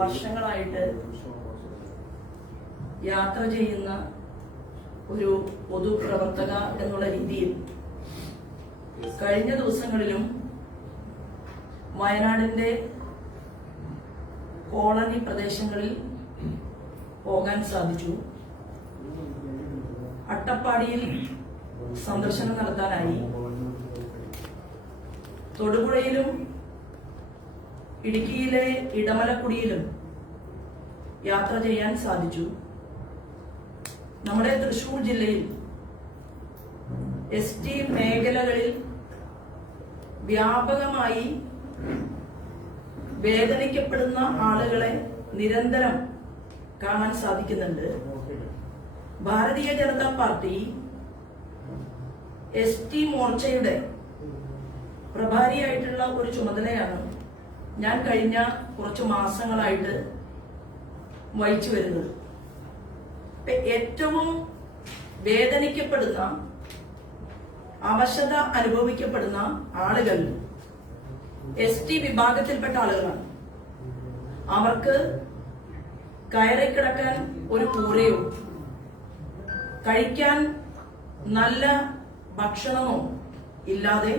വർഷങ്ങളായിട്ട് യാത്ര ചെയ്യുന്ന ഒരു പൊതുപ്രവർത്തക എന്നുള്ള രീതിയിൽ കഴിഞ്ഞ ദിവസങ്ങളിലും വയനാടിന്റെ കോളനി പ്രദേശങ്ങളിൽ പോകാൻ സാധിച്ചു. അട്ടപ്പാടിയിൽ സന്ദർശനം നടത്താനായി. തൊടുപുഴയിലും ഇടുക്കിയിലെ ഇടമലക്കുടിയിലും യാത്ര ചെയ്യാൻ സാധിച്ചു. നമ്മുടെ തൃശൂർ ജില്ലയിൽ എസ് ടി മേഖലകളിൽ വ്യാപകമായി വേദനിക്കപ്പെടുന്ന ആളുകളെ നിരന്തരം കാണാൻ സാധിക്കുന്നുണ്ട്. Bharatiya Janata party S T മോർച്ചയുടെ പ്രഭാരിയായിട്ടുള്ള ഒരു ചുമതലയാണ് ഞാൻ കഴിഞ്ഞ കുറച്ച് മാസങ്ങളായിട്ട് വഹിച്ചു വരുന്നത്. ഏറ്റവും വേദനിക്കപ്പെടുന്ന അവശത അനുഭവിക്കപ്പെടുന്ന ആളുകൾ എസ് ടി വിഭാഗത്തിൽപ്പെട്ട ആളുകളാണ്. അവർക്ക് കയറിക്കിടക്കാൻ ഒരു കൂരയോ കഴിക്കാൻ നല്ല ഭക്ഷണമോ ഇല്ലാതെ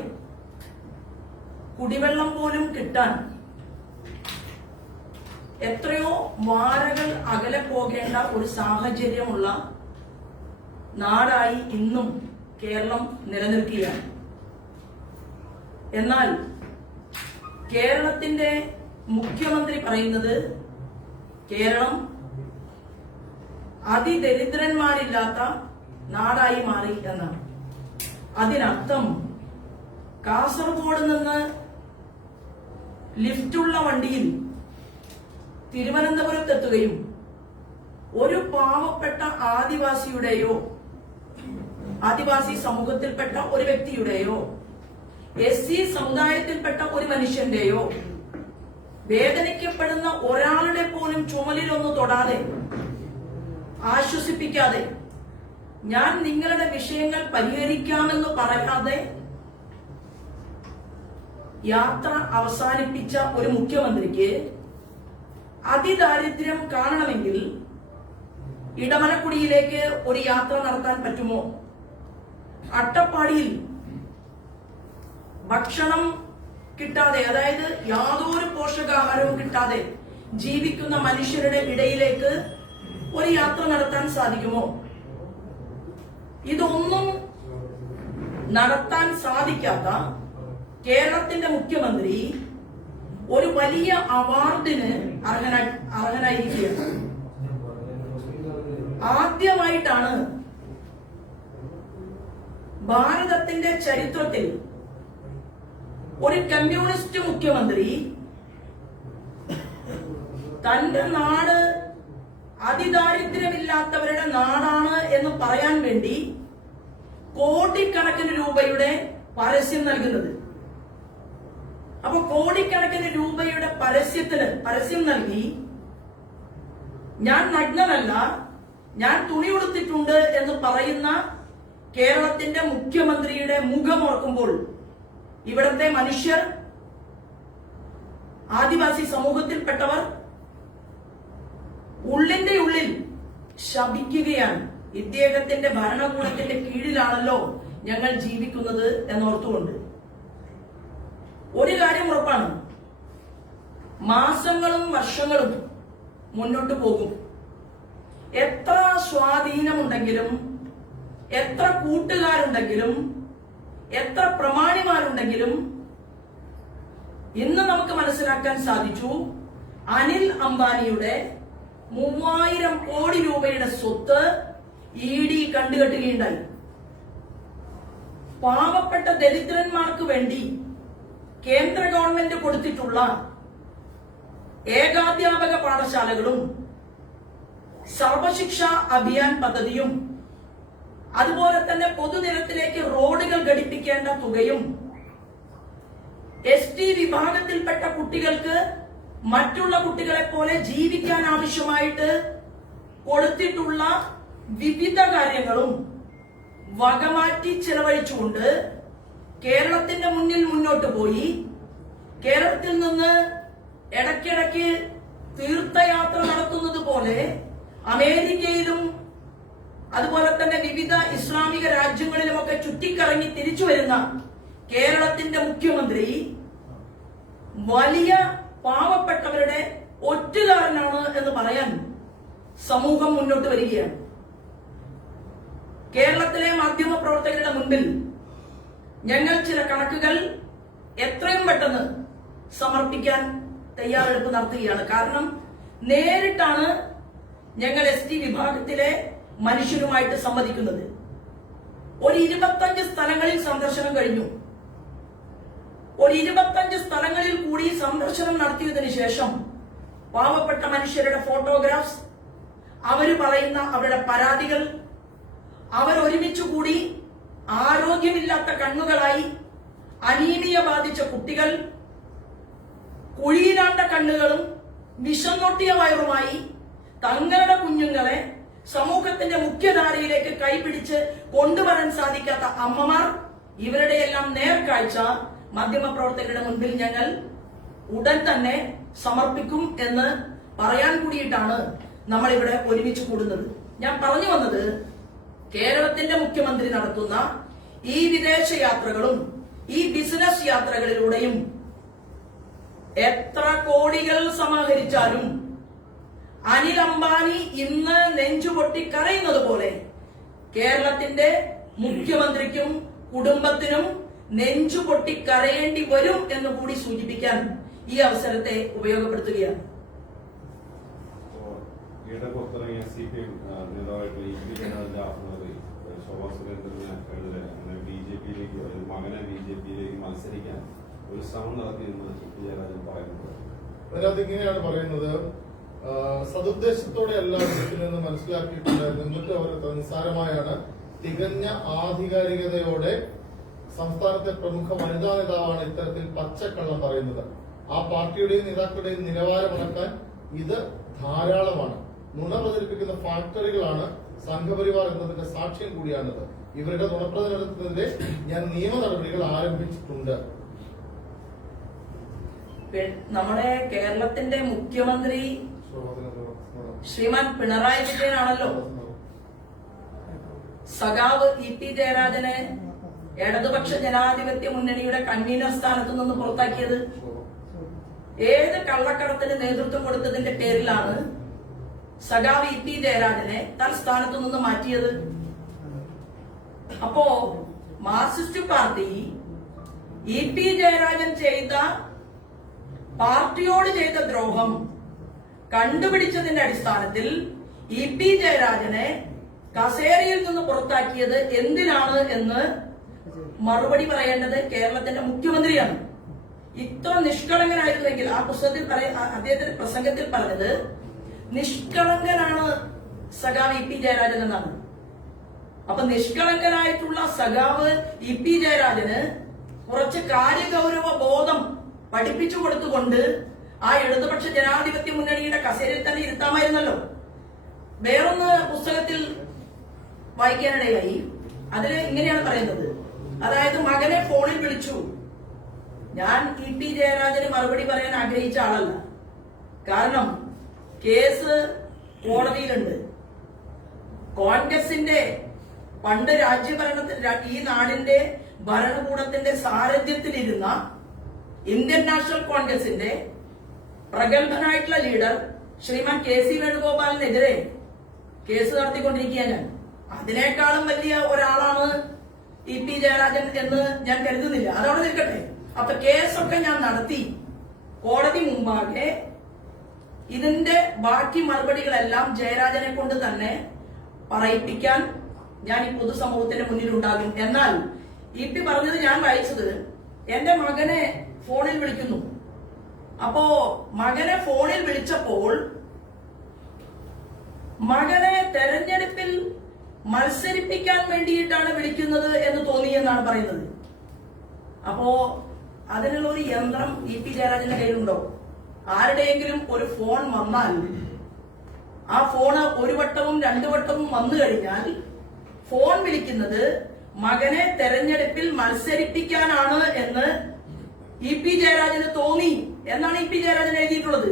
കുടിവെള്ളം പോലും കിട്ടാൻ എത്രയോ വാരകൾ അകലെ പോകേണ്ട ഒരു സാഹചര്യമുള്ള നാടായി ഇന്നും കേരളം നിലനിൽക്കുകയാണ്. എന്നാൽ കേരളത്തിന്റെ മുഖ്യമന്ത്രി പറയുന്നത് കേരളം അതിദരിദ്രന്മാരില്ലാത്ത നാടായി മാറി എന്നാണ്. അതിനർത്ഥം കാസർഗോഡ് നിന്ന് ലിഫ്റ്റുള്ള വണ്ടിയിൽ തിരുവനന്തപുരത്തെത്തുകയും ഒരു പാവപ്പെട്ട ആദിവാസിയുടെയോ ആദിവാസി സമൂഹത്തിൽപ്പെട്ട ഒരു വ്യക്തിയുടെയോ എസ് സി സമുദായത്തിൽപ്പെട്ട ഒരു മനുഷ്യന്റെയോ വേദനിക്കപ്പെടുന്ന ഒരാളുടെ പോലും ചുമലിലൊന്ന് തൊടാതെ ആശ്വസിപ്പിക്കാതെ ഞാൻ നിങ്ങളുടെ വിഷയങ്ങൾ പരിഹരിക്കാമെന്ന് പറയാതെ യാത്ര അവസാനിപ്പിച്ച ഒരു മുഖ്യമന്ത്രിക്ക് അതിദാരിദ്ര്യം കാണണമെങ്കിൽ ഇടമലക്കുടിയിലേക്ക് ഒരു യാത്ര നടത്താൻ പറ്റുമോ? അട്ടപ്പാടിയിൽ ഭക്ഷണം കിട്ടാതെ അതായത് യാതൊരു പോഷകാഹാരവും കിട്ടാതെ ജീവിക്കുന്ന മനുഷ്യരുടെ ഇടയിലേക്ക് ഒരു യാത്ര നടത്താൻ സാധിക്കുമോ? ഇതൊന്നും നടത്താൻ സാധിക്കാത്ത കേരളത്തിന്റെ മുഖ്യമന്ത്രി ഒരു വലിയ അവാർഡിന് അർഹന അർഹനായിരിക്കുകയാണ് ആദ്യമായിട്ടാണ് ഭാരതത്തിന്റെ ചരിത്രത്തിൽ ഒരു കമ്മ്യൂണിസ്റ്റ് മുഖ്യമന്ത്രി തന്റെ നാട് അതിദാരിദ്ര്യമില്ലാത്തവരുടെ നാടാണ് എന്ന് പറയാൻ വേണ്ടി കോടിക്കണക്കിന് രൂപയുടെ പരസ്യം നൽകുന്നത്. അപ്പൊ കോടിക്കണക്കിന് രൂപയുടെ പരസ്യത്തിന് പരസ്യം നൽകി. ഞാൻ നഗ്നനല്ല ഞാൻ തുണി ഉടുത്തിട്ടുണ്ട് എന്ന് പറയുന്ന കേരളത്തിന്റെ മുഖ്യമന്ത്രിയുടെ മുഖം ഓർക്കുമ്പോൾ ഇവിടത്തെ മനുഷ്യർ ആദിവാസി സമൂഹത്തിൽപ്പെട്ടവർ ഉള്ളിന്റെ ഉള്ളിൽ ശപിക്കുകയാണ്. ഇദ്ദേഹത്തിന്റെ ഭരണകൂടത്തിന്റെ കീഴിലാണല്ലോ ഞങ്ങൾ ജീവിക്കുന്നത് എന്നോർത്തുകൊണ്ട്. ഒരു കാര്യം ഉറപ്പാണ്. മാസങ്ങളും വർഷങ്ങളും മുന്നോട്ട് പോകും. എത്ര സ്വാധീനമുണ്ടെങ്കിലും എത്ര കൂട്ടുകാരുണ്ടെങ്കിലും എത്ര പ്രമാണിമാരുണ്ടെങ്കിലും ഇന്ന് നമുക്ക് മനസ്സിലാക്കാൻ സാധിച്ചു അനിൽ അംബാനിയുടെ മൂവായിരം കോടി രൂപയുടെ സ്വത്ത് ഇ ഡി കണ്ടുകെട്ടുകയുണ്ടായി. പാവപ്പെട്ട ദരിദ്രന്മാർക്ക് വേണ്ടി കേന്ദ്ര ഗവൺമെന്റ് കൊടുത്തിട്ടുള്ള ഏകാധ്യാപക പാഠശാലകളും സർവശിക്ഷ അഭിയാൻ പദ്ധതിയും അതുപോലെ തന്നെ പൊതുനിരത്തിലേക്ക് റോഡുകൾ ഘടിപ്പിക്കേണ്ട തുകയും എസ് ടി വിഭാഗത്തിൽപ്പെട്ട കുട്ടികൾക്ക് മറ്റുള്ള കുട്ടികളെ പോലെ ജീവിക്കാൻ ആവശ്യമായിട്ട് കൊടുത്തിട്ടുള്ള വിവിധ കാര്യങ്ങളും വകമാറ്റി ചെലവഴിച്ചുകൊണ്ട് കേരളത്തിന്റെ മുന്നിൽ മുന്നോട്ട് പോയി. കേരളത്തിൽ നിന്ന് ഇടയ്ക്കിടയ്ക്ക് തീർത്ഥയാത്ര നടത്തുന്നത് പോലെ അമേരിക്കയിലും അതുപോലെ തന്നെ വിവിധ ഇസ്ലാമിക രാജ്യങ്ങളിലുമൊക്കെ ചുറ്റിക്കറങ്ങി തിരിച്ചു വരുന്ന കേരളത്തിന്റെ മുഖ്യമന്ത്രി വലിയ പാവപ്പെട്ടവരുടെ ഒറ്റുകാരനാണ് എന്ന് പറയാൻ സമൂഹം മുന്നോട്ട് വരികയാണ്. കേരളത്തിലെ മാധ്യമ പ്രവർത്തകരുടെ മുൻപിൽ ഞങ്ങൾ ചില കണക്കുകൾ എത്രയും പെട്ടെന്ന് സമർപ്പിക്കാൻ തയ്യാറെടുപ്പ് നടത്തുകയാണ്. കാരണം നേരിട്ടാണ് ഞങ്ങൾ എസ് ടി വിഭാഗത്തിലെ മനുഷ്യരുമായിട്ട് സംവദിക്കുന്നത്. ഒരു ഇരുപത്തഞ്ച് സ്ഥലങ്ങളിൽ സന്ദർശനം കഴിഞ്ഞു. ഒരു ഇരുപത്തഞ്ച് സ്ഥലങ്ങളിൽ കൂടി സന്ദർശനം നടത്തിയതിനു ശേഷം പാവപ്പെട്ട മനുഷ്യരുടെ ഫോട്ടോഗ്രാഫ്സ് അവർ പറയുന്ന അവരുടെ പരാതികൾ അവർ ഒരുമിച്ച് കൂടി ആരോഗ്യമില്ലാത്ത കണ്ണുകളായി അനീമിയ ബാധിച്ച കുട്ടികൾ കുഴിയിലാണ്ട കണ്ണുകളും വിഷന്നൊട്ടിയ വയറുമായി തങ്ങളുടെ കുഞ്ഞുങ്ങളെ സമൂഹത്തിന്റെ മുഖ്യധാരയിലേക്ക് കൈപിടിച്ച് കൊണ്ടുവരാൻ സാധിക്കാത്ത അമ്മമാർ ഇവരുടെ എല്ലാം നേർക്കാഴ്ച മാധ്യമപ്രവർത്തകരുടെ മുൻപിൽ ഞങ്ങൾ ഉടൻ തന്നെ സമർപ്പിക്കും എന്ന് പറയാൻ കൂടിയിട്ടാണ് നമ്മൾ ഇവിടെ ഒരുമിച്ച് കൂടുന്നത്. ഞാൻ പറഞ്ഞു വന്നത് കേരളത്തിന്റെ മുഖ്യമന്ത്രി നടത്തുന്ന ഈ വിദേശ യാത്രകളും ഈ ബിസിനസ് യാത്രകളിലൂടെയും എത്ര കോടികൾ സമാഹരിച്ചാലും അനിൽ അംബാനി ഇന്ന് നെഞ്ചുപൊട്ടി കരയുന്നത് പോലെ കേരളത്തിന്റെ മുഖ്യമന്ത്രിക്കും കുടുംബത്തിനും നെഞ്ചു പൊട്ടി കരയേണ്ടി വരും എന്ന് കൂടി സൂചിപ്പിക്കാൻ ഈ അവസരത്തെ ഉപയോഗപ്പെടുത്തുകയാണ് അപ്പോൾ ഈയിടെ പുറത്തിറങ്ങിയ സി പി എം നേതാവായിട്ടുള്ള ഇ പി ജയരാജന്റെ ആത്മകഥയിൽ ശോഭാ സുരേന്ദ്രനെ എഴുതലെ അങ്ങനെ ബി ജെ പിയിലേക്ക് ഒരു മകനെ ബി ജെ പിയിലേക്ക് മത്സരിക്കാൻ ഒരു ശ്രമം നടത്തിയെന്ന് ജയരാജൻ പറയുന്നത് അതിനകത്ത് ഇങ്ങനെയാണ് പറയുന്നത് സതുദ്ദേശത്തോടെ അല്ല എന്ന് മനസ്സിലാക്കിയിട്ടുണ്ടായിരുന്നു എന്നിട്ട് അവർ നിസ്സാരമായാണ് തികഞ്ഞ ആധികാരികതയോടെ സംസ്ഥാനത്തെ പ്രമുഖ വനിതാ നേതാവാണ് ഇത്തരത്തിൽ പച്ചക്കള്ളം പറയുന്നത്. ആ പാർട്ടിയുടെയും നേതാക്കളുടെയും നിലവാരമടക്കാൻ ഇത് ധാരാളമാണ്. നുണ പ്രചരിപ്പിക്കുന്ന ഫാക്ടറികളാണ് സംഘപരിവാർ എന്നതിന്റെ സാക്ഷ്യം കൂടിയാണിത്. ഇവരുടെ നുണപ്രചരണത്തിനെതിരെ ഞാൻ നിയമ നടപടികൾ ആരംഭിച്ചിട്ടുണ്ട്. പി- നമ്മുടെ കേരളത്തിന്റെ മുഖ്യമന്ത്രി ശ്രീമാൻ പിണറായി വിജയൻ ആണല്ലോ സഖാവ് ഇ ടി ജയരാജനെ ഇടതുപക്ഷ ജനാധിപത്യ മുന്നണിയുടെ കൺവീനർ സ്ഥാനത്തു നിന്ന് പുറത്താക്കിയത്? ഏത് കള്ളക്കടത്തിന് നേതൃത്വം കൊടുത്തതിന്റെ പേരിലാണ് സഖാവ് ഇ ടി ജയരാജനെ തൽസ്ഥാനത്തു നിന്ന് മാറ്റിയത്? അപ്പോ Marxist party E T Jayarajan ചെയ്ത പാർട്ടിയോട് ചെയ്ത ദ്രോഹം കണ്ടുപിടിച്ചതിന്റെ അടിസ്ഥാനത്തിൽ ഇ പി ജയരാജനെ കസേരയിൽ നിന്ന് പുറത്താക്കിയത് എന്തിനാണ് എന്ന് മറുപടി പറയേണ്ടത് കേരളത്തിന്റെ മുഖ്യമന്ത്രിയാണ്. ഇത്ര നിഷ്കളങ്കനായിരുന്നെങ്കിൽ ആ പുസ്തകത്തിൽ അദ്ദേഹത്തിന്റെ പ്രസംഗത്തിൽ പറഞ്ഞത് നിഷ്കളങ്കനാണ് സഖാവ് ഇ പി ജയരാജൻ എന്നാണ്. അപ്പൊ നിഷ്കളങ്കനായിട്ടുള്ള സഖാവ് ഇ പി ജയരാജന് കുറച്ച് കാര്യഗൗരവ ബോധം പഠിപ്പിച്ചു കൊടുത്തുകൊണ്ട് ആ ഇടതുപക്ഷ ജനാധിപത്യ മുന്നണിയുടെ കസേരയിൽ തന്നെ ഇരുത്താമായിരുന്നല്ലോ. വേറൊന്ന് പുസ്തകത്തിൽ വായിക്കാനിടയായി. അതിൽ ഇങ്ങനെയാണ് പറയുന്നത്. അതായത് മകനെ ഫോണിൽ വിളിച്ചു. ഞാൻ ഇ പി ജയരാജന് മറുപടി പറയാൻ ആഗ്രഹിച്ച ആളല്ല. കാരണം കേസ് കോടതിയിലുണ്ട്. കോൺഗ്രസിന്റെ പണ്ട് രാജ്യഭരണത്തിൽ ഈ നാടിന്റെ ഭരണകൂടത്തിന്റെ സാരഥ്യത്തിലിരുന്ന ഇന്ത്യൻ നാഷണൽ കോൺഗ്രസിന്റെ പ്രഗത്ഭനായിട്ടുള്ള ലീഡർ ശ്രീമാൻ കെ സി വേണുഗോപാലിനെതിരെ കേസ് നടത്തിക്കൊണ്ടിരിക്കുകയാണ്. അതിനേക്കാളും വലിയ ഒരാളാണ് ഇ പി ജയരാജൻ എന്ന് ഞാൻ കരുതുന്നില്ല. അതവിടെ നിൽക്കട്ടെ. അപ്പൊ കേസൊക്കെ ഞാൻ നടത്തി. കോടതി മുമ്പാകെ ഇതിന്റെ ബാക്കി മറുപടികളെല്ലാം ജയരാജനെ കൊണ്ട് തന്നെ പറയിപ്പിക്കാൻ ഞാൻ ഈ പൊതുസമൂഹത്തിന്റെ മുന്നിൽ ഉണ്ടാകും എന്നാൽ ഇ പി പറഞ്ഞത് ഞാൻ വായിച്ചത് എന്റെ മകനെ ഫോണിൽ വിളിക്കുന്നു. അപ്പോ മകനെ ഫോണിൽ വിളിച്ചപ്പോൾ മകനെ തെരഞ്ഞെടുപ്പിൽ മത്സരിപ്പിക്കാൻ വേണ്ടിയിട്ടാണ് വിളിക്കുന്നത് എന്ന് തോന്നിയെന്നാണ് പറയുന്നത്. അപ്പോ അതിനുള്ള ഒരു യന്ത്രം ഇ പി ജയരാജന്റെ കയ്യിലുണ്ടോ? ആരുടെയെങ്കിലും ഒരു ഫോൺ വന്നാൽ ആ ഫോണ് ഒരു വട്ടവും രണ്ടു വട്ടവും വന്നു കഴിഞ്ഞാൽ ഫോൺ വിളിക്കുന്നത് മകനെ തെരഞ്ഞെടുപ്പിൽ മത്സരിപ്പിക്കാനാണ് എന്ന് ഇ പി ജയരാജന് തോന്നി എന്നാണ് ഇ പി ജയരാജൻ എഴുതിയിട്ടുള്ളത്.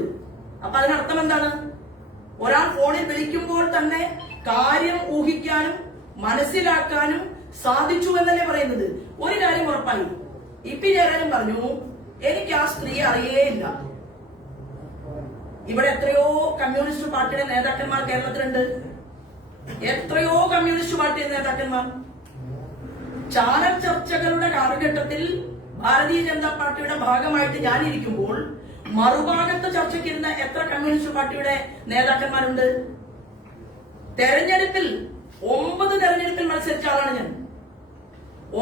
അപ്പൊ അതിനർത്ഥം എന്താണ്? ഒരാൾ ഫോണിൽ വിളിക്കുമ്പോൾ തന്നെ കാര്യം ഊഹിക്കാനും മനസ്സിലാക്കാനും സാധിച്ചു എന്നല്ലേ പറയുന്നത്. ഒരു കാര്യം ഉറപ്പായി. ഇ പി ജയരാജൻ പറഞ്ഞു എനിക്ക് ആ സ്ത്രീ അറിയേയില്ല. ഇവിടെ എത്രയോ കമ്മ്യൂണിസ്റ്റ് പാർട്ടിയുടെ നേതാക്കന്മാർ കേരളത്തിലുണ്ട്. എത്രയോ കമ്മ്യൂണിസ്റ്റ് പാർട്ടി നേതാക്കന്മാർ. ചാനൽ ചർച്ചകളുടെ കാലഘട്ടത്തിൽ ഭാരതീയ ജനതാ പാർട്ടിയുടെ ഭാഗമായിട്ട് ഞാനിരിക്കുമ്പോൾ മറുഭാഗത്ത് ചർച്ചയ്ക്കിരുന്ന എത്ര കമ്മ്യൂണിസ്റ്റ് പാർട്ടിയുടെ നേതാക്കന്മാരുണ്ട്? തെരഞ്ഞെടുപ്പിൽ ഒമ്പത് തെരഞ്ഞെടുപ്പിൽ മത്സരിച്ച ആളാണ് ഞാൻ.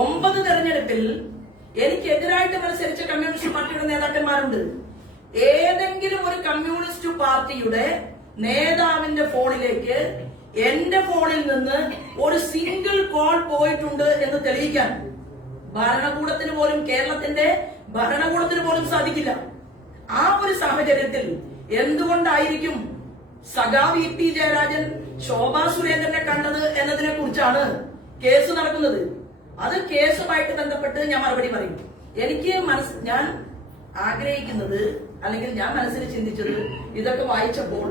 ഒമ്പത് തെരഞ്ഞെടുപ്പിൽ എനിക്കെതിരായിട്ട് മത്സരിച്ച കമ്മ്യൂണിസ്റ്റ് പാർട്ടിയുടെ നേതാക്കന്മാരുണ്ട്. ഏതെങ്കിലും ഒരു കമ്മ്യൂണിസ്റ്റ് പാർട്ടിയുടെ നേതാവിന്റെ ഫോണിലേക്ക് എന്റെ ഫോണിൽ നിന്ന് ഒരു സിംഗിൾ കോൾ പോയിട്ടുണ്ട് എന്ന് തെളിയിക്കാൻ ഭരണകൂടത്തിന് പോലും കേരളത്തിന്റെ ഭരണകൂടത്തിന് പോലും സാധിക്കില്ല. ആ ഒരു സാഹചര്യത്തിൽ എന്തുകൊണ്ടായിരിക്കും സഖാവ് ഇ പി ജയരാജൻ ശോഭാ സുരേന്ദ്രനെ കണ്ടത് എന്നതിനെ കുറിച്ചാണ് കേസ് നടക്കുന്നത്. അത് കേസുമായിട്ട് ബന്ധപ്പെട്ട് ഞാൻ മറുപടി പറയും. എനിക്ക് മനസ് ഞാൻ ആഗ്രഹിക്കുന്നത് അല്ലെങ്കിൽ ഞാൻ മനസ്സിൽ ചിന്തിച്ചത് ഇതൊക്കെ വായിച്ചപ്പോൾ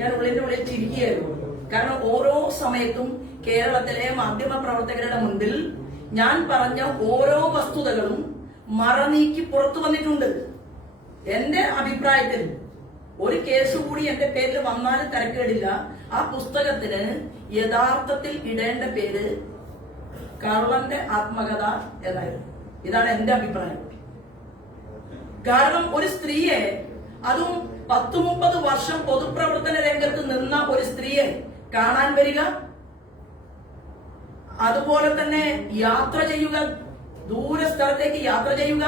ഞാൻ ഉള്ളിന്റെ ഉള്ളിൽ ചിരിക്കുകയായിരുന്നു. കാരണം ഓരോ സമയത്തും കേരളത്തിലെ മാധ്യമ പ്രവർത്തകരുടെ മുൻപിൽ ഞാൻ പറഞ്ഞ ഓരോ വസ്തുതകളും മറനീക്കി പുറത്തു വന്നിട്ടുണ്ട്. എന്റെ അഭിപ്രായത്തിൽ ഒരു കേസ് കൂടി എന്റെ പേരിൽ വന്നാൽ തിരക്കേടില്ല. ആ പുസ്തകത്തിന് യഥാർത്ഥത്തിൽ ഇടേണ്ട പേര് കള്ളന്റെ ആത്മകഥ എന്നായിരുന്നു. ഇതാണ് എന്റെ അഭിപ്രായം. കാരണം ഒരു സ്ത്രീയെ അതും പത്തു മുപ്പത് വർഷം പൊതുപ്രവർത്തന രംഗത്ത് നിന്ന ഒരു സ്ത്രീയെ കാണാൻ വരിക. അതുപോലെ തന്നെ യാത്ര ചെയ്യുക. ദൂര സ്ഥലത്തേക്ക് യാത്ര ചെയ്യുക.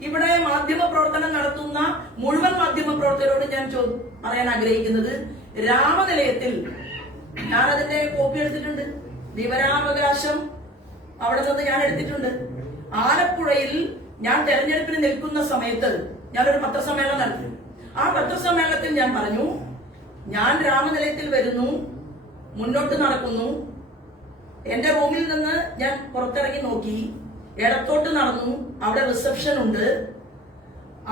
ഇവിടെ മാധ്യമ പ്രവർത്തനം നടത്തുന്ന മുഴുവൻ മാധ്യമ പ്രവർത്തകരോട് ഞാൻ പറയാൻ ആഗ്രഹിക്കുന്നത് രാമനിലയത്തിൽ ഞാൻ ഞാനതിന്റെ കോപ്പി എടുത്തിട്ടുണ്ട്. വിവരാവകാശം അവിടെ നിന്ന് ഞാൻ എടുത്തിട്ടുണ്ട്. ആലപ്പുഴയിൽ ഞാൻ തെരഞ്ഞെടുപ്പിന് നിൽക്കുന്ന സമയത്ത് ഞാനൊരു പത്രസമ്മേളനം നടത്തി. ആ പത്രസമ്മേളനത്തിൽ ഞാൻ പറഞ്ഞു ഞാൻ രാമനിലയത്തിൽ വരുന്നു മുന്നോട്ട് നടക്കുന്നു. എന്റെ റൂമിൽ നിന്ന് ഞാൻ പുറത്തിറങ്ങി നോക്കി. ഇടത്തോട്ട് നടന്നു. അവിടെ റിസപ്ഷൻ ഉണ്ട്.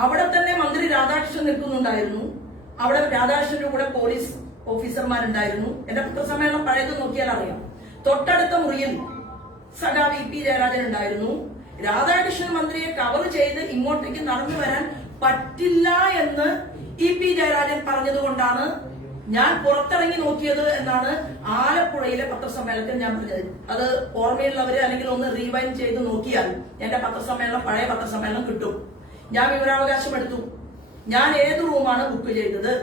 അവിടെ തന്നെ മന്ത്രി രാധാകൃഷ്ണൻ നിൽക്കുന്നുണ്ടായിരുന്നു. അവിടെ രാധാകൃഷ്ണന്റെ കൂടെ പോലീസ് ഓഫീസർമാരുണ്ടായിരുന്നു. എന്റെ പത്രസമ്മേളനം പഴയത് നോക്കിയാൽ അറിയാം. തൊട്ടടുത്ത മുറിയിൽ സഖാ വി പി ജയരാജൻ ഉണ്ടായിരുന്നു രാധാകൃഷ്ണൻ മന്ത്രിയെ കവർ ചെയ്ത് ഇങ്ങോട്ടേക്ക് നടന്നു വരാൻ പറ്റില്ല എന്ന് ഇ പി ജയരാജൻ പറഞ്ഞതുകൊണ്ടാണ് ഞാൻ പുറത്തിറങ്ങി നോക്കിയത് എന്നാണ് ആലപ്പുഴയിലെ പത്രസമ്മേളനത്തിൽ ഞാൻ പറഞ്ഞത്. അത് ഓർമ്മയുള്ളവര് അല്ലെങ്കിൽ ഒന്ന് റീവൈൻ ചെയ്ത് നോക്കിയാൽ എന്റെ പത്രസമ്മേളനം പഴയ പത്രസമ്മേളനം കിട്ടും. ഞാൻ വിവരാവകാശം എടുത്തു. ഞാൻ ഏത് റൂമാണ് ബുക്ക് ചെയ്തത്?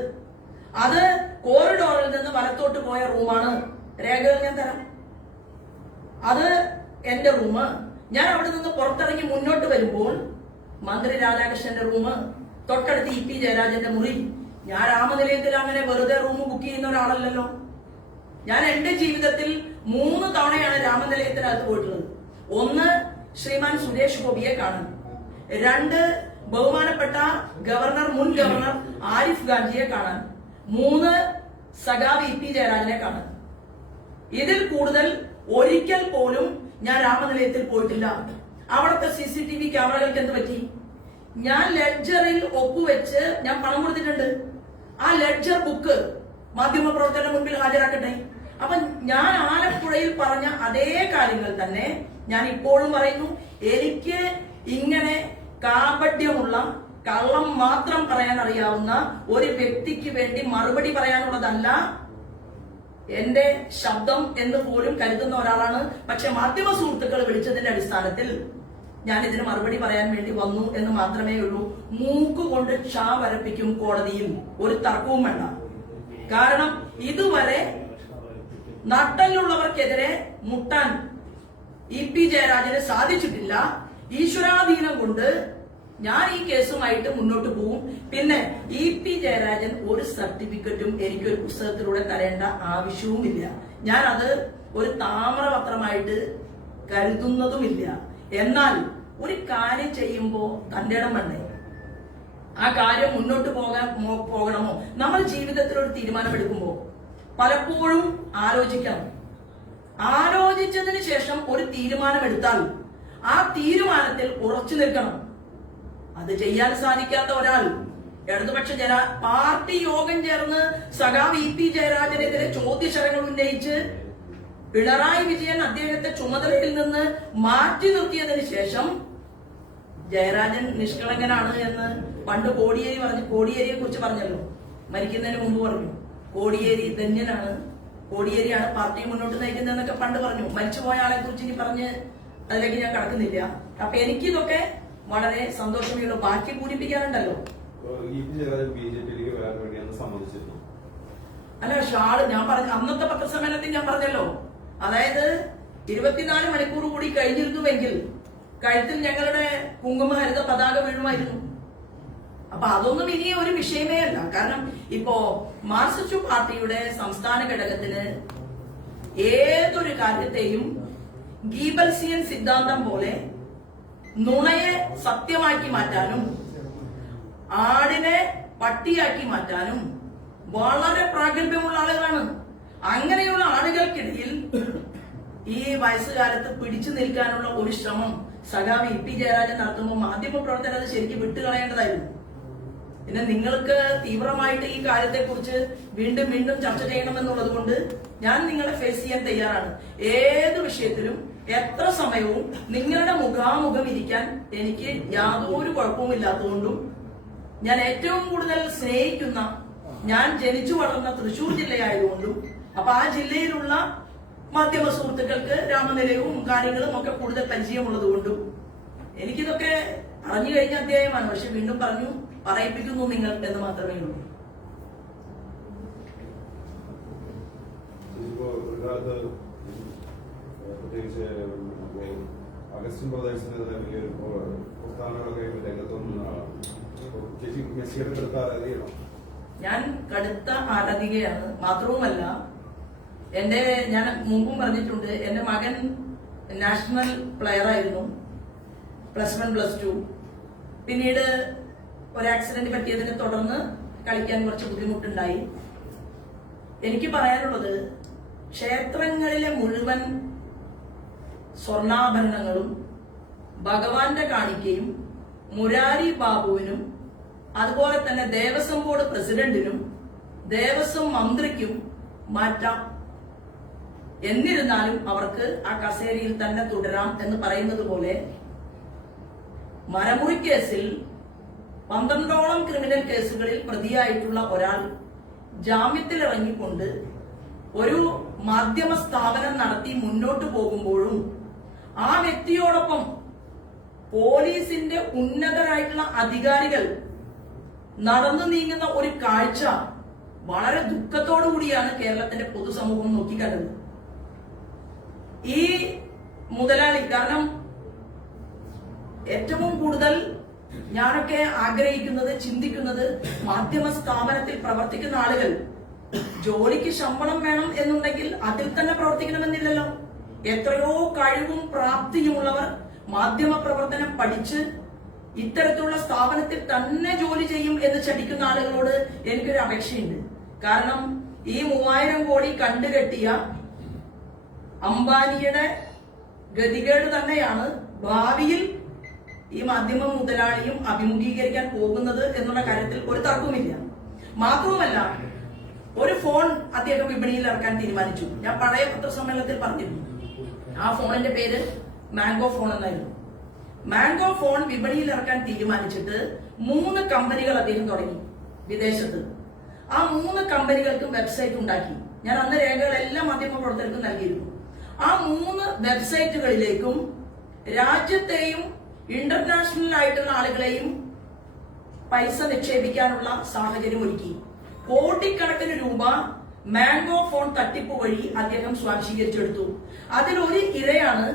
അത് കോറിഡോറിൽ നിന്ന് വലത്തോട്ട് പോയ റൂമാണ്. രേഖകൾ ഞാൻ തരാം. അത് എന്റെ റൂം ഞാൻ അവിടെ നിന്ന് പുറത്തിറങ്ങി മുന്നോട്ട് വരുമ്പോൾ മന്ത്രി രാധാകൃഷ്ണന്റെ റൂം തൊട്ടടുത്ത് ഇ പി ജയരാജന്റെ മുറി ഞാൻ രാമനിലയത്തിൽ അങ്ങനെ വെറുതെ റൂം ബുക്ക് ചെയ്യുന്ന ഒരാളല്ലല്ലോ. ഞാൻ എന്റെ ജീവിതത്തിൽ മൂന്ന് തവണയാണ് രാമനിലയത്തിനകത്ത് പോയിട്ടുള്ളത്. ഒന്ന് ശ്രീമാൻ സുരേഷ് ഗോപിയെ കാണാൻ. രണ്ട് ബഹുമാനപ്പെട്ട ഗവർണർ മുൻ ഗവർണർ ആരിഫ് ഗാന്ധിയെ കാണാൻ. മൂന്ന് സഖാവ് ഇ പി ജയരാജനെ കാണാൻ. ഇതിൽ കൂടുതൽ ഒരിക്കൽ പോലും ഞാൻ രാമനിലയത്തിൽ പോയിട്ടില്ല. അവിടുത്തെ സി സി ടി വി ക്യാമറകൾക്ക് എന്ത് പറ്റി? ഞാൻ ലെഡ്ജറിൽ ഒപ്പുവെച്ച് ഞാൻ പണം കൊടുത്തിട്ടുണ്ട്. ആ ലെഡ്ജർ ബുക്ക് മാധ്യമപ്രവർത്തകരുടെ മുമ്പിൽ ഹാജരാക്കട്ടെ. അപ്പൊ ഞാൻ ആലപ്പുഴയിൽ പറഞ്ഞ അതേ കാര്യങ്ങൾ തന്നെ ഞാൻ ഇപ്പോഴും പറയുന്നു. എനിക്ക് ഇങ്ങനെ കാപട്യമുള്ള കള്ളം മാത്രം പറയാൻ അറിയാവുന്ന ഒരു വ്യക്തിക്ക് വേണ്ടി മറുപടി പറയാനുള്ളതല്ല എന്റെ ശബ്ദം എന്ന് പോലും കരുതുന്ന ഒരാളാണ്. പക്ഷെ മാധ്യമ സുഹൃത്തുക്കൾ വിളിച്ചതിന്റെ അടിസ്ഥാനത്തിൽ ഞാൻ ഇതിന് മറുപടി പറയാൻ വേണ്ടി വന്നു എന്ന് മാത്രമേ ഉള്ളൂ. മൂക്കുകൊണ്ട് ക്ഷാ വരപ്പിക്കും കോടതിയിൽ. ഒരു തർക്കവും വേണ്ട. കാരണം ഇതുവരെ നട്ടലുള്ളവർക്കെതിരെ മുട്ടാൻ ഇ പി ജയരാജന് സാധിച്ചിട്ടില്ല. ഈശ്വരാധീനം കൊണ്ട് ഞാൻ ഈ കേസുമായിട്ട് മുന്നോട്ട് പോവും. പിന്നെ ഇ പി ജയരാജൻ ഒരു സർട്ടിഫിക്കറ്റും എനിക്ക് ഒരു പുസ്തകത്തിലൂടെ തരേണ്ട ആവശ്യവുമില്ല. ഞാൻ അത് ഒരു താമരപത്രമായിട്ട് കരുതുന്നതുമില്ല. എന്നാൽ ഒരു കാര്യം ചെയ്യുമ്പോൾ തന്റെ ഇടം വേണ്ടേ ആ കാര്യം മുന്നോട്ട് പോകാൻ പോകണമോ? നമ്മൾ ജീവിതത്തിൽ ഒരു തീരുമാനമെടുക്കുമ്പോൾ പലപ്പോഴും ആലോചിക്കണം ആലോചിച്ചതിന് ശേഷം ഒരു തീരുമാനമെടുത്താൽ ആ തീരുമാനത്തിൽ ഉറച്ചു നിൽക്കണം. അത് ചെയ്യാൻ സാധിക്കാത്ത ഒരാൾ ഇടതുപക്ഷ ജന പാർട്ടി യോഗം ചേർന്ന് സഖാവ് ഇ പി ജയരാജനെതിരെ ചോദ്യശരങ്ങൾ ഉന്നയിച്ച് പിണറായി വിജയൻ അദ്ദേഹത്തെ ചുമതലയിൽ നിന്ന് മാറ്റി നിർത്തിയതിന് ശേഷം ജയരാജൻ നിഷ്കളങ്കനാണ് എന്ന് പണ്ട് കോടിയേരി പറഞ്ഞു. കോടിയേരിയെ കുറിച്ച് പറഞ്ഞല്ലോ. മരിക്കുന്നതിന് മുമ്പ് പറഞ്ഞു. കോടിയേരി ധന്യനാണ്. കോടിയേരിയാണ് പാർട്ടി മുന്നോട്ട് നയിക്കുന്നതെന്നൊക്കെ പണ്ട് പറഞ്ഞു. മരിച്ചുപോയ ആളെ കുറിച്ച് ഇനി പറഞ്ഞ് അതിലേക്ക് ഞാൻ കടക്കുന്നില്ല. അപ്പൊ എനിക്കിതൊക്കെ വളരെ സന്തോഷമേ ഉള്ളൂ. ബാക്കി പൂരിപ്പിക്കാറുണ്ടല്ലോ. അല്ല ഷാൾ ഞാൻ പറഞ്ഞ അന്നത്തെ പത്രസമ്മേളനത്തിൽ ഞാൻ പറഞ്ഞല്ലോ. അതായത് ഇരുപത്തിനാല് മണിക്കൂർ കൂടി കഴിഞ്ഞിരുന്നുവെങ്കിൽ കഴുത്തിൽ ഞങ്ങളുടെ കുങ്കുമഹരിത പതാക വീഴുമായിരുന്നു. അപ്പൊ അതൊന്നും ഇനി ഒരു വിഷയമേ അല്ല. കാരണം ഇപ്പോ മാർസിസ്റ്റ് പാർട്ടിയുടെ സംസ്ഥാന ഘടകത്തിന് ഏതൊരു കാര്യത്തെയും ഗീബൽസിയൻ സിദ്ധാന്തം പോലെ നുണയെ സത്യമാക്കി മാറ്റാനും ആടിനെ പട്ടിയാക്കി മാറ്റാനും വളരെ പ്രാഗൽഭ്യമുള്ള ആളുകളാണ്. അങ്ങനെയുള്ള ആളുകൾക്കിടയിൽ ഈ വയസ്സുകാലത്ത് പിടിച്ചു നിൽക്കാനുള്ള ഒരു ശ്രമം സഖാവ് ഇ പി ജയരാജൻ നടത്തുമ്പോൾ മാധ്യമ പ്രവർത്തകർ അത് ശരിക്കും വിട്ടുകളയേണ്ടതായിരുന്നു. പിന്നെ നിങ്ങൾക്ക് തീവ്രമായിട്ട് ഈ കാര്യത്തെക്കുറിച്ച് വീണ്ടും വീണ്ടും ചർച്ച ചെയ്യണമെന്നുള്ളത് കൊണ്ട് ഞാൻ നിങ്ങളെ ഫേസ് ചെയ്യാൻ തയ്യാറാണ്. ഏത് വിഷയത്തിലും എത്ര സമയവും നിങ്ങളുടെ മുഖാമുഖം ഇരിക്കാൻ എനിക്ക് യാതൊരു കുഴപ്പവും ഇല്ലാത്തതുകൊണ്ടും ഞാൻ ഏറ്റവും കൂടുതൽ സ്നേഹിക്കുന്ന ഞാൻ ജനിച്ചു വളർന്ന തൃശൂർ ജില്ലയായതുകൊണ്ടും അപ്പൊ ആ ജില്ലയിലുള്ള മാധ്യമ സുഹൃത്തുക്കൾക്ക് രാമനിലയവും കാര്യങ്ങളും ഒക്കെ കൂടുതൽ പരിചയമുള്ളത് കൊണ്ടും എനിക്കിതൊക്കെ അറിഞ്ഞു കഴിഞ്ഞ അധ്യായമാണ്. പക്ഷെ വീണ്ടും പറഞ്ഞു പറയിപ്പിക്കുന്നു നിങ്ങൾ എന്ന് മാത്രമേ ഉള്ളൂ. പ്രത്യേകിച്ച് അഗസ്റ്റിൻ വലിയൊരു പ്രസ്ഥാനങ്ങളൊക്കെ രംഗത്ത് ഞാൻ കടുത്ത ആരാധികയാണ്. മാത്രവുമല്ല എന്റെ ഞാൻ മുമ്പും പറഞ്ഞിട്ടുണ്ട് എന്റെ മകൻ നാഷണൽ പ്ലെയർ ആയിരുന്നു. പ്ലസ് വൺ പ്ലസ് ടു പിന്നീട് ഒരു ആക്സിഡന്റ് പറ്റിയതിനെ തുടർന്ന് കളിക്കാൻ കുറച്ച് ബുദ്ധിമുട്ടുണ്ടായി. എനിക്ക് പറയാനുള്ളത് ക്ഷേത്രങ്ങളിലെ മുഴുവൻ സ്വർണാഭരണങ്ങളും ഭഗവാന്റെ കാണിക്കയും മുരാരി ബാബുവിനും അതുപോലെ തന്നെ ദേവസ്വം ബോർഡ് പ്രസിഡന്റിനും ദേവസ്വം മന്ത്രിക്കും മാറ്റാം. എന്നിരുന്നാലും അവർക്ക് ആ കസേരയിൽ തന്നെ തുടരാം എന്ന് പറയുന്നത് പോലെ മരമുറി കേസിൽ പന്ത്രണ്ടോളം ക്രിമിനൽ കേസുകളിൽ പ്രതിയായിട്ടുള്ള ഒരാൾ ജാമ്യത്തിൽ ഇറങ്ങിക്കൊണ്ട് ഒരു മാധ്യമ സ്ഥാപനം നടത്തി മുന്നോട്ട് പോകുമ്പോഴും ആ വ്യക്തിയോടൊപ്പം പോലീസിന്റെ ഉന്നതരായിട്ടുള്ള അധികാരികൾ നടന്നു നീങ്ങുന്ന ഒരു കാഴ്ച വളരെ ദുഃഖത്തോടു കൂടിയാണ് കേരളത്തിന്റെ പൊതുസമൂഹം നോക്കിക്കണ്ടത് ഈ മുതലാളി കാരണം ഏറ്റവും കൂടുതൽ ഞാനൊക്കെ ആഗ്രഹിക്കുന്നത് ചിന്തിക്കുന്നത് മാധ്യമ സ്ഥാപനത്തിൽ പ്രവർത്തിക്കുന്ന ആളുകൾ ജോലിക്ക് ശമ്പളം വേണം എന്നുണ്ടെങ്കിൽ അതിൽ തന്നെ പ്രവർത്തിക്കണമെന്നില്ലല്ലോ. എത്രയോ കഴിവും പ്രാപ്തിയുമുള്ളവർ മാധ്യമ പ്രവർത്തനം പഠിച്ച് ഇത്തരത്തിലുള്ള സ്ഥാപനത്തിൽ തന്നെ ജോലി ചെയ്യും എന്ന് ചടിക്കുന്ന ആളുകളോട് എനിക്കൊരു അപേക്ഷയുണ്ട്. കാരണം ഈ മൂവായിരം കോടി കണ്ടുകെട്ടിയ അംബാനിയുടെ ഗതികേട് തന്നെയാണ് ഭാവിയിൽ ഈ മാധ്യമ മുതലാളിയും അഭിമുഖീകരിക്കാൻ പോകുന്നത് എന്നുള്ള കാര്യത്തിൽ ഒരു തർക്കവുമില്ല. മാത്രവുമല്ല ഒരു ഫോൺ അദ്ദേഹം വിപണിയിൽ ഇറക്കാൻ തീരുമാനിച്ചു. ഞാൻ പഴയ പത്രസമ്മേളനത്തിൽ പറഞ്ഞിരുന്നു. ആ ഫോണിന്റെ പേര് മാംഗോ ഫോൺ എന്നായിരുന്നു. മാംഗോ ഫോൺ വിപണിയിൽ ഇറക്കാൻ തീരുമാനിച്ചിട്ട് മൂന്ന് കമ്പനികൾ അദ്ദേഹം തുടങ്ങി വിദേശത്ത്. ആ മൂന്ന് കമ്പനികൾക്കും വെബ്സൈറ്റ് ഉണ്ടാക്കി. ഞാൻ അന്ന് രേഖകളെല്ലാം മാധ്യമ പ്രവർത്തകർക്കും നൽകിയിരുന്നു. ആ മൂന്ന് വെബ്സൈറ്റുകളിലേക്കും രാജ്യത്തെയും ഇന്റർനാഷണൽ ആയിട്ടുള്ള ആളുകളെയും പൈസ നിക്ഷേപിക്കാനുള്ള സാഹചര്യം ഒരുക്കി. കോടിക്കണക്കിന് രൂപ മാംഗോ ഫോൺ തട്ടിപ്പ് വഴി അദ്ദേഹം സ്വാംശീകരിച്ചെടുത്തു അതിലൊരു ഇരയാണ്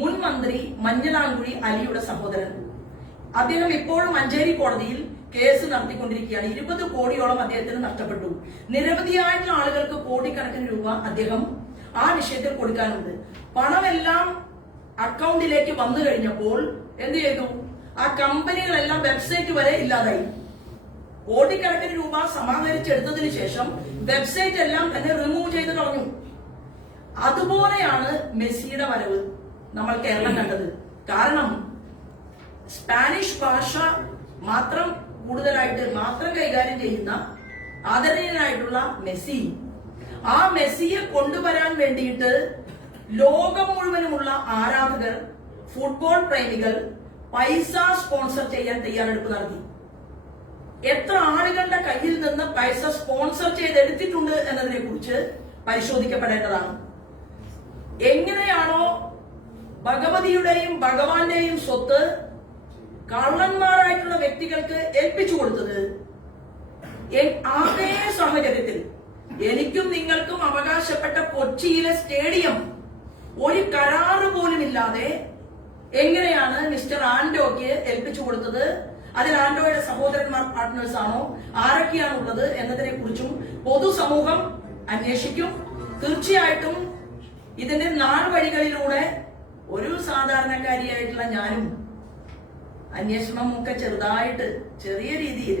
മുൻ മന്ത്രി മഞ്ഞളാങ്കുഴി അലിയുടെ സഹോദരൻ. അദ്ദേഹം ഇപ്പോഴും മഞ്ചേരി കോടതിയിൽ കേസ് നടത്തിക്കൊണ്ടിരിക്കുകയാണ്. ഇരുപത് കോടിയോളം അദ്ദേഹത്തിന് നഷ്ടപ്പെട്ടു. നിരവധിയായിട്ടുള്ള ആളുകൾക്ക് കോടിക്കണക്കിന് രൂപ അദ്ദേഹം ആ വിഷയത്തിൽ കൊടുക്കാനുണ്ട്. പണമെല്ലാം അക്കൗണ്ടിലേക്ക് വന്നു കഴിഞ്ഞപ്പോൾ എന്ത് ചെയ്തു? ആ കമ്പനികളെല്ലാം വെബ്സൈറ്റ് വരെ ഇല്ലാതായി. കോടിക്കണക്കിന് രൂപ സമാഹരിച്ചെടുത്തതിന് ശേഷം വെബ്സൈറ്റ് എല്ലാം തന്നെ റിമൂവ് ചെയ്ത് കളഞ്ഞു. അതുപോലെയാണ് മെസ്സിയുടെ വരവ് നമ്മൾ കേരളം കണ്ടത്. കാരണം സ്പാനിഷ് ഭാഷ മാത്രം കൂടുതലായിട്ട് മാത്രം കൈകാര്യം ചെയ്യുന്ന ആദരണീയനായിട്ടുള്ള മെസ്സി ആ മെസ്സിയെ കൊണ്ടുവരാൻ വേണ്ടിയിട്ട് ലോകം മുഴുവനുമുള്ള ആരാധകർ ഫുട്ബോൾ പ്രേമികൾ പൈസ സ്പോൺസർ ചെയ്യാൻ തയ്യാറെടുപ്പ് നടത്തി. എത്ര ആളുകളുടെ കയ്യിൽ നിന്ന് പൈസ സ്പോൺസർ ചെയ്തെടുത്തിട്ടുണ്ട് എന്നതിനെ കുറിച്ച് പരിശോധിക്കപ്പെടേണ്ടതാണ്. എങ്ങനെയാണോ ഭഗവതിയുടെയും ഭഗവാന്റെയും സ്വത്ത് കള്ളന്മാരായിട്ടുള്ള വ്യക്തികൾക്ക് ഏൽപ്പിച്ചു കൊടുത്തത് അതേ സാഹചര്യത്തിൽ എനിക്കും നിങ്ങൾക്കും അവകാശപ്പെട്ട കൊച്ചിയിലെ സ്റ്റേഡിയം ഒരു കരാറ് പോലും ഇല്ലാതെ എങ്ങനെയാണ് മിസ്റ്റർ ആൻഡോയ്ക്ക് ഏൽപ്പിച്ചു കൊടുത്തത്? അതിൽ ആൻഡോയുടെ സഹോദരന്മാർ പാർട്ട്നേഴ്സ് ആണോ? ആരൊക്കെയാണ് ഉള്ളത് എന്നതിനെ കുറിച്ചും പൊതുസമൂഹം അന്വേഷിക്കും. തീർച്ചയായിട്ടും ഇതിന്റെ നാല് വഴികളിലൂടെ ഒരു സാധാരണക്കാരിയായിട്ടുള്ള ഞാനും അന്വേഷണം ഒക്കെ ചെറുതായിട്ട് ചെറിയ രീതിയിൽ.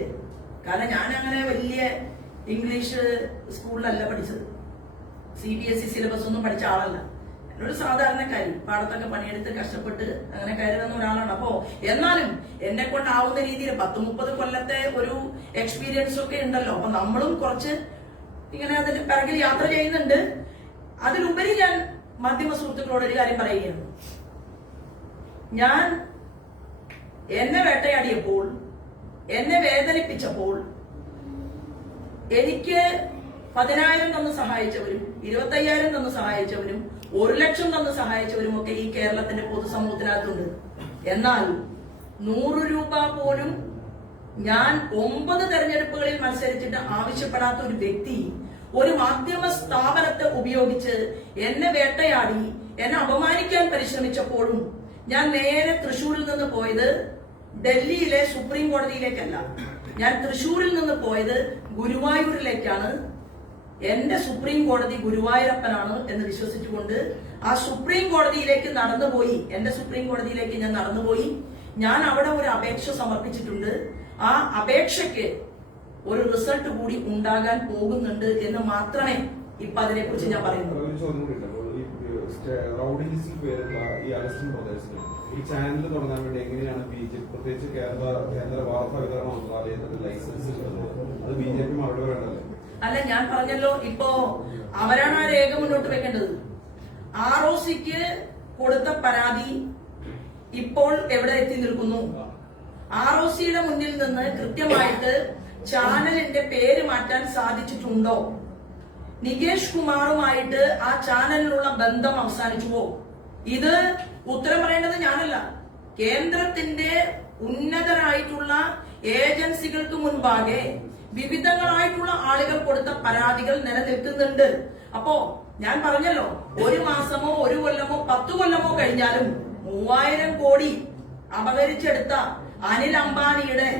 കാരണം ഞാൻ അങ്ങനെ വലിയ ഇംഗ്ലീഷ് സ്കൂളിലല്ല പഠിച്ചത്. C B S E syllabus ഒന്നും പഠിച്ച ആളല്ല. ഒരു സാധാരണക്കാരി പാടത്തൊക്കെ പണിയെടുത്ത് കഷ്ടപ്പെട്ട് അങ്ങനെ കയറി വന്ന ഒരാളാണ്. അപ്പോ എന്നാലും എന്നെ കൊണ്ടാവുന്ന രീതിയിൽ പത്ത് മുപ്പത് കൊല്ലത്തെ ഒരു എക്സ്പീരിയൻസ് ഒക്കെ ഉണ്ടല്ലോ. അപ്പൊ നമ്മളും കുറച്ച് ഇങ്ങനെ അതിന്റെ പിറകിൽ യാത്ര ചെയ്യുന്നുണ്ട്. അതിലുപരി ഞാൻ മാധ്യമ സുഹൃത്തുക്കളോട് ഒരു കാര്യം പറയുകയാണ്. ഞാൻ എന്നെ വേട്ടയാടിയപ്പോൾ എന്നെ വേദനിപ്പിച്ചപ്പോൾ എനിക്ക് പതിനായിരം തന്ന് സഹായിച്ചവരും ഇരുപത്തയ്യായിരം തന്ന് സഹായിച്ചവരും ഒരു ലക്ഷം തന്ന് സഹായിച്ചവരും ഒക്കെ ഈ കേരളത്തിന്റെ പൊതുസമൂഹത്തിനകത്തുണ്ട്. എന്നാൽ നൂറ് രൂപ പോലും ഞാൻ ഒമ്പത് തെരഞ്ഞെടുപ്പുകളിൽ മത്സരിച്ചിട്ട് ആവശ്യപ്പെടാത്ത ഒരു വ്യക്തി ഒരു മാധ്യമ സ്ഥാപനത്തെ ഉപയോഗിച്ച് എന്നെ വേട്ടയാടി എന്നെ അപമാനിക്കാൻ പരിശ്രമിച്ചപ്പോഴും ഞാൻ നേരെ തൃശൂരിൽ നിന്ന് പോയത് ഡൽഹിയിലെ സുപ്രീം കോടതിയിലേക്കല്ല. ഞാൻ തൃശൂരിൽ നിന്ന് പോയത് ഗുരുവായൂരിലേക്കാണ്. എന്റെ സുപ്രീം കോടതി ഗുരുവായൂരപ്പനാണ് എന്ന് വിശ്വസിച്ചുകൊണ്ട് ആ സുപ്രീം കോടതിയിലേക്ക് നടന്നുപോയി. എന്റെ സുപ്രീം കോടതിയിലേക്ക് ഞാൻ നടന്നുപോയി. ഞാൻ അവിടെ ഒരു അപേക്ഷ സമർപ്പിച്ചിട്ടുണ്ട്. ആ അപേക്ഷയ്ക്ക് ഒരു റിസൾട്ട് കൂടി ഉണ്ടാകാൻ പോകുന്നുണ്ട് എന്ന് മാത്രമേ ഇപ്പൊ അതിനെ കുറിച്ച് ഞാൻ പറയുന്നുള്ളൂ. ഈ, ചാനൽ തുടങ്ങാൻ വേണ്ടി എങ്ങനെയാണ് ബി ജെ പി പ്രത്യേകിച്ച് കേന്ദ്ര കേന്ദ്ര വാർത്താ വിതരണ മന്ത്രാലയത്തിന്റെ ലൈസൻസ് അത് ബി ജെ പി മറുപടി വേണ്ടല്ലേ അല്ല ഞാൻ പറഞ്ഞല്ലോ ഇപ്പോ അവരാണ് ആ രേഖ മുന്നോട്ട് വെക്കേണ്ടത്. ആർ ഒ സിക്ക് കൊടുത്ത പരാതി ഇപ്പോൾ എവിടെ എത്തി നിൽക്കുന്നു? ആർ ഒ സിയുടെ മുന്നിൽ നിന്ന് കൃത്യമായിട്ട് ചാനലിന്റെ പേര് മാറ്റാൻ സാധിച്ചിട്ടുണ്ടോ? നികേഷ് കുമാറുമായിട്ട് ആ ചാനലിനുള്ള ബന്ധം അവസാനിച്ചുവോ ഇത് ഉത്തരം പറയേണ്ടത് ഞാനല്ല. കേന്ദ്രത്തിന്റെ ഉന്നതരായിട്ടുള്ള ഏജൻസികൾക്ക് മുൻപാകെ വിവിധങ്ങളായിട്ടുള്ള ആളുകൾ കൊടുത്ത പരാതികൾ നിലനിൽക്കുന്നുണ്ട്. അപ്പോ ഞാൻ പറഞ്ഞല്ലോ ഒരു മാസമോ ഒരു കൊല്ലമോ പത്തു കൊല്ലമോ കഴിഞ്ഞാലും മൂവായിരം കോടി അപഹരിച്ചെടുത്ത അനിൽ അംബാനിയുടെ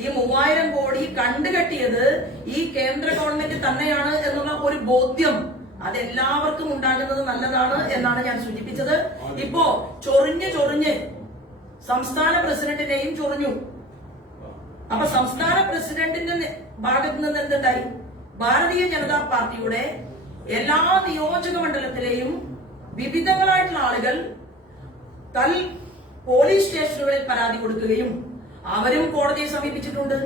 ഈ മൂവായിരം കോടി കണ്ടുകെട്ടിയത് ഈ കേന്ദ്ര ഗവൺമെന്റ് തന്നെയാണ് എന്നുള്ള ഒരു ബോധ്യം അതെല്ലാവർക്കും ഉണ്ടാകുന്നത് നല്ലതാണ് എന്നാണ് ഞാൻ സൂചിപ്പിച്ചത്. ഇപ്പോ ചൊറിഞ്ഞ് ചൊറിഞ്ഞ് സംസ്ഥാന പ്രസിഡന്റിനെയും ചൊറിഞ്ഞു. അപ്പൊ സംസ്ഥാന പ്രസിഡന്റിന്റെ ഭാഗത്ത് നിന്ന് എന്തുണ്ടായി? ഭാരതീയ ജനതാ പാർട്ടിയുടെ എല്ലാ നിയോജക മണ്ഡലത്തിലെയും വിവിധങ്ങളായിട്ടുള്ള ആളുകൾ തൽ പോലീസ് സ്റ്റേഷനുകളിൽ പരാതി കൊടുക്കുകയും അവരും കോടതിയെ സമീപിച്ചിട്ടുണ്ട്.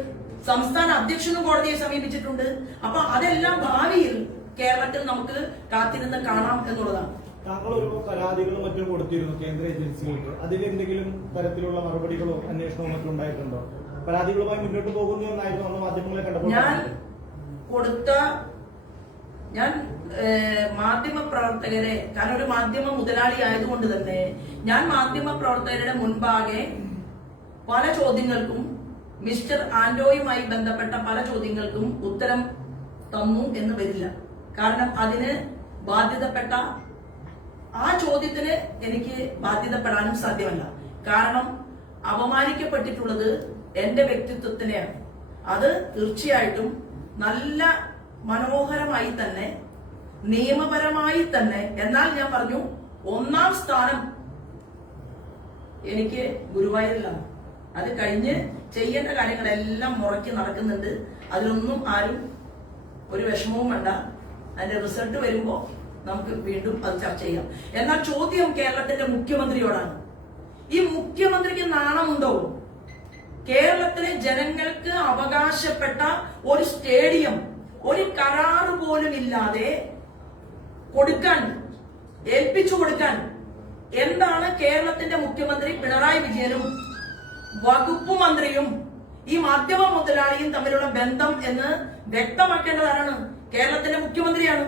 സംസ്ഥാന അധ്യക്ഷനും കോടതിയെ സമീപിച്ചിട്ടുണ്ട്. അപ്പൊ അതെല്ലാം ഭാവിയിൽ കേരളത്തിൽ നമുക്ക് കാത്തിരുന്ന് കാണാം എന്നുള്ളതാണ്. താങ്കൾ ഓരോ പരാതികളും മറ്റും കൊടുത്തിരുന്നു കേന്ദ്ര ഏജൻസികൾക്ക്. അതിൽ എന്തെങ്കിലും തരത്തിലുള്ള മറുപടികളോ അന്വേഷണമോ മറ്റും ഉണ്ടായിട്ടുണ്ടോ? പരാതികളുമായി മുന്നോട്ട് പോകുന്നു എന്നായിരുന്നു അന്ന് മാധ്യമങ്ങളെ കണ്ടപ്പോൾ ഞാൻ കൊടുത്ത ഞാൻ മാധ്യമ പ്രവർത്തകരെ കാരണം ഒരു മാധ്യമ മുതലാളി ആയതുകൊണ്ട് തന്നെ ഞാൻ മാധ്യമ പ്രവർത്തകരുടെ മുൻപാകെ പല ചോദ്യങ്ങൾക്കും മിസ്റ്റർ ആന്റോയുമായി ബന്ധപ്പെട്ട പല ചോദ്യങ്ങൾക്കും ഉത്തരം തന്നു എന്ന് വരില്ല. കാരണം അതിന് ബാധ്യതപ്പെട്ട ആ ചോദ്യത്തിന് എനിക്ക് ബാധ്യതപ്പെടാനും സാധ്യമല്ല. കാരണം അപമാനിക്കപ്പെട്ടിട്ടുള്ളത് എന്റെ വ്യക്തിത്വത്തിനെയാണ്. അത് തീർച്ചയായിട്ടും നല്ല മനോഹരമായി തന്നെ നിയമപരമായി തന്നെ എന്നാൽ ഞാൻ പറഞ്ഞു ഒന്നാം സ്ഥാനം എനിക്ക് ഗുരുവായൂരിലാണ്. അത് കഴിഞ്ഞ് ചെയ്യേണ്ട കാര്യങ്ങളെല്ലാം മുറയ്ക്ക് നടക്കുന്നുണ്ട്. അതിലൊന്നും ആരും ഒരു വിഷമവും വേണ്ട. അതിന്റെ റിസൾട്ട് വരുമ്പോ നമുക്ക് വീണ്ടും അത് ചർച്ച ചെയ്യാം. എന്നാൽ ചോദ്യം കേരളത്തിന്റെ മുഖ്യമന്ത്രിയോടാണ്. ഈ മുഖ്യമന്ത്രിക്ക് നാണമുണ്ടോ? കേരളത്തിലെ ജനങ്ങൾക്ക് അവകാശപ്പെട്ട ഒരു സ്റ്റേഡിയം ഒരു കരാറ് പോലും ഇല്ലാതെ കൊടുക്കാൻ ഏൽപ്പിച്ചു കൊടുക്കാൻ എന്താണ് കേരളത്തിന്റെ മുഖ്യമന്ത്രി പിണറായി വിജയനും വകുപ്പ് മന്ത്രിയും ഈ മാധ്യമ മുതലാളിയും തമ്മിലുള്ള ബന്ധം എന്ന് വ്യക്തമാക്കേണ്ടത് ആരാണ് കേരളത്തിന്റെ മുഖ്യമന്ത്രിയാണ്.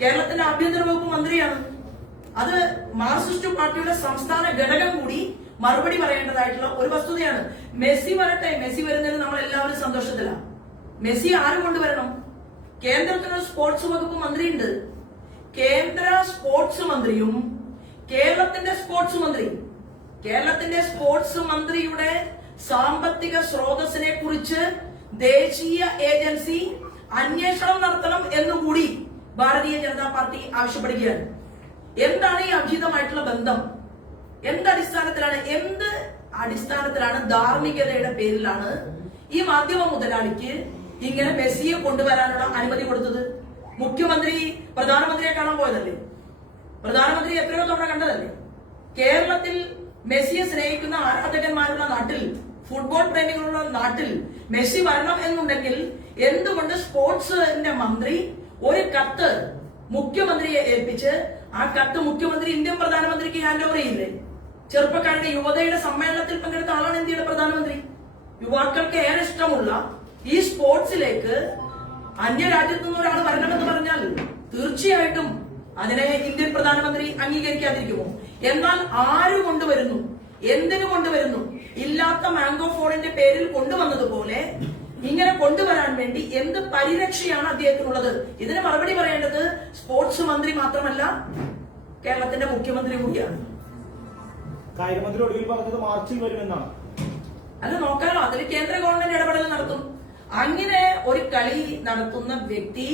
കേരളത്തിന്റെ ആഭ്യന്തര വകുപ്പ് മന്ത്രിയാണ്. അത് മാർക്സിസ്റ്റ് പാർട്ടിയുടെ സംസ്ഥാന ഘടകം കൂടി മറുപടി പറയേണ്ടതായിട്ടുള്ള ഒരു വസ്തുതയാണ്. മെസ്സി വരട്ടെ മെസ്സി വരുന്നതിന് നമ്മൾ എല്ലാവരും സന്തോഷത്തിലാണ് മെസ്സി ആരും കൊണ്ടുവരണം? കേന്ദ്രത്തിന് സ്പോർട്സ് വകുപ്പ് മന്ത്രിയുണ്ട്. കേന്ദ്ര സ്പോർട്സ് മന്ത്രിയും കേരളത്തിന്റെ സ്പോർട്സ് മന്ത്രി. കേരളത്തിന്റെ സ്പോർട്സ് മന്ത്രിയുടെ സാമ്പത്തിക സ്രോതസ്സിനെ കുറിച്ച് ദേശീയ ഏജൻസി അന്വേഷണം നടത്തണം എന്നുകൂടി ഭാരതീയ ജനതാ പാർട്ടി ആവശ്യപ്പെടുകയാണ്. എന്താണ് ഈ അഭിഹിതമായിട്ടുള്ള ബന്ധം? എന്ത് അടിസ്ഥാനത്തിലാണ് എന്ത് അടിസ്ഥാനത്തിലാണ് ധാർമ്മികതയുടെ പേരിലാണ് ഈ മാധ്യമ മുതലാളിക്ക് ഇങ്ങനെ മെസ്സിയെ കൊണ്ടുവരാനുള്ള അനുമതി കൊടുത്തത്? മുഖ്യമന്ത്രി പ്രധാനമന്ത്രിയെ കാണാൻ പോയതല്ലേ? പ്രധാനമന്ത്രി എത്രയോ തവണ കണ്ടതല്ലേ? കേരളത്തിൽ മെസ്സിയെ സ്നേഹിക്കുന്ന ആരാധകന്മാരുള്ള നാട്ടിൽ ഫുട്ബോൾ പ്രേമികളുള്ള നാട്ടിൽ മെസ്സി വരണം എന്നുണ്ടെങ്കിൽ എന്തുകൊണ്ട് സ്പോർട്സിന്റെ മന്ത്രി ഒരു കത്ത് മുഖ്യമന്ത്രിയെ ഏൽപ്പിച്ച് ആ കത്ത് മുഖ്യമന്ത്രി ഇന്ത്യൻ പ്രധാനമന്ത്രിക്ക് ഹാൻഡ് ഓവർ ചെയ്യില്ലേ? ചെറുപ്പക്കാരുടെ യുവതയുടെ സമ്മേളനത്തിൽ പങ്കെടുത്ത ആളാണ് ഇന്ത്യയുടെ പ്രധാനമന്ത്രി? യുവാക്കൾക്ക് ഏറെ ഇഷ്ടമുള്ള ഈ സ്പോർട്സിലേക്ക് അന്യരാജ്യത്തു നിന്ന് ഒരാൾ വരണമെന്ന് പറഞ്ഞാൽ തീർച്ചയായിട്ടും അതിനെ ഇന്ത്യൻ പ്രധാനമന്ത്രി അംഗീകരിക്കാതിരിക്കുമോ? എന്നാൽ ആര് കൊണ്ടുവരുന്നു? എന്തിനു കൊണ്ടുവരുന്നു? ഇല്ലാത്ത മാംഗോ ഫോണിന്റെ പേരിൽ കൊണ്ടുവന്നതുപോലെ ഇങ്ങനെ കൊണ്ടുവരാൻ വേണ്ടി എന്ത് പരിരക്ഷയാണ് അദ്ദേഹത്തിനുള്ളത്? ഇതിന് മറുപടി പറയേണ്ടത് സ്പോർട്സ് മന്ത്രി മാത്രമല്ല കേരളത്തിന്റെ മുഖ്യമന്ത്രി കൂടിയാണ്. കായിക മന്ത്രി ഒടുവിൽ പറഞ്ഞത് മാർച്ചിൽ വരുമെന്നാണ്. അത് നോക്കാനോ അതിൽ കേന്ദ്ര ഗവൺമെന്റ് ഇടപെടൽ നടത്തും. അങ്ങനെ ഒരു കളി നടത്തുന്ന വ്യക്തി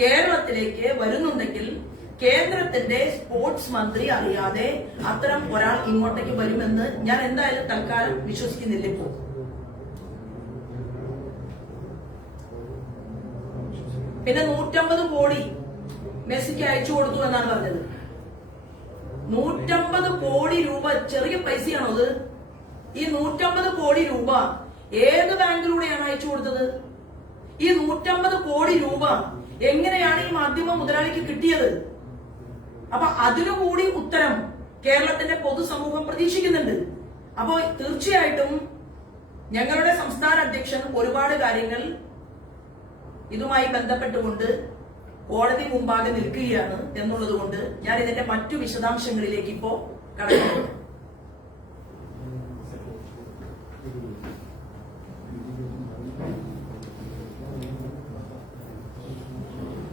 കേരളത്തിലേക്ക് വരുന്നുണ്ടെങ്കിൽ കേന്ദ്രത്തിന്റെ സ്പോർട്സ് മന്ത്രി അറിയാതെ അത്തരം ഒരാൾ ഇങ്ങോട്ടേക്ക് വരുമെന്ന് ഞാൻ എന്തായാലും തൽക്കാലം വിശ്വസിക്കുന്നില്ല ഇപ്പോ പിന്നെ നൂറ്റമ്പത് കോടി മെസ്സിക്ക് അയച്ചു കൊടുത്തു എന്നാണ് പറഞ്ഞത്. നൂറ്റമ്പത് കോടി രൂപ ചെറിയ പൈസയാണോ അത്? ഈ നൂറ്റമ്പത് കോടി രൂപ ഏത് ബാങ്കിലൂടെയാണ് അയച്ചു കൊടുത്തത്? ഈ നൂറ്റമ്പത് കോടി രൂപ എങ്ങനെയാണ് ഈ മാധ്യമ മുതലാളിക്ക് കിട്ടിയത്? അപ്പൊ അതിനുകൂടി ഉത്തരം കേരളത്തിന്റെ പൊതുസമൂഹം പ്രതീക്ഷിക്കുന്നുണ്ട്. അപ്പോ തീർച്ചയായിട്ടും ഞങ്ങളുടെ സംസ്ഥാന അധ്യക്ഷൻ ഒരുപാട് കാര്യങ്ങൾ ഇതുമായി ബന്ധപ്പെട്ടുകൊണ്ട് കോടതി മുമ്പാകെ നിൽക്കുകയാണ് എന്നുള്ളതുകൊണ്ട് ഞാൻ ഇതിന്റെ മറ്റു വിശദാംശങ്ങളിലേക്ക് ഇപ്പോ കടക്കുന്നു.